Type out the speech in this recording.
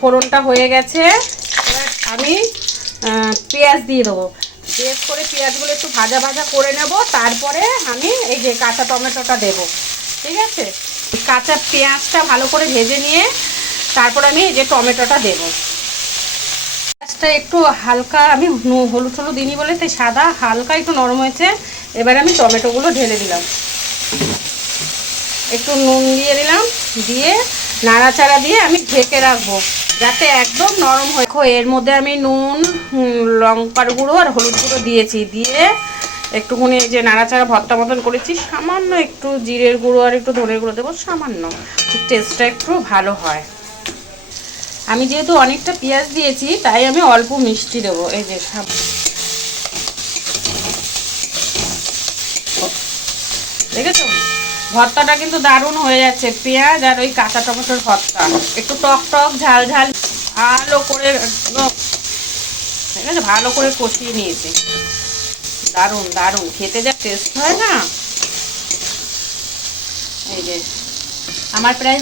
ফোড়নটা হয়ে গেছে, এবার আমি পেঁয়াজ দিয়ে দেবো। পেস্ট করে পেঁয়াজগুলো একটু ভাজা ভাজা করে নেব, তারপরে আমি এই যে কাঁচা টমেটোটা দেব। ঠিক আছে, কাঁচা পেঁয়াজটা ভালো করে ভেজে নিয়ে তারপর আমি এই যে টমেটোটা দেব। পেঁয়াজটা একটু হালকা আমি হলুদ হলুদ দিইনি বলে তাই সাদা হালকা একটু নরম হয়েছে। এবার আমি টমেটোগুলো ঢেলে দিলাম, একটু নুন দিয়ে দিলাম, দিয়ে নাড়াচাড়া দিয়ে আমি ঢেকে রাখবো যাতে একদম নরম হয়। দেখো এর মধ্যে আমি নুন, লঙ্কার গুঁড়ো আর হলুদ গুঁড়ো দিয়েছি, দিয়ে একটুখানি যে নাড়াচাড়া ভর্তা মতন করেছি, সামান্য একটু জিরের গুঁড়ো আর একটু ধনের গুঁড়ো দেবো, সামান্য, টেস্টটা একটু ভালো হয়। আমি যেহেতু অনেকটা পেঁয়াজ দিয়েছি তাই আমি অল্প মিষ্টি দেবো। এই যে দেখেছো, ভর্তাটা কিন্তু দারুণ হয়ে যাচ্ছে, পেঁয়াজ আর ওই কাঁচা টমেটোর ভর্তা, একটু টক টক ঝাল ঝাল ভালো করে একদম, ঠিক আছে, ভালো করে কষিয়ে নিয়েছি। দারুণ দারুণ খেতে যা টেস্ট হয় না। এই যে আমার প্রায়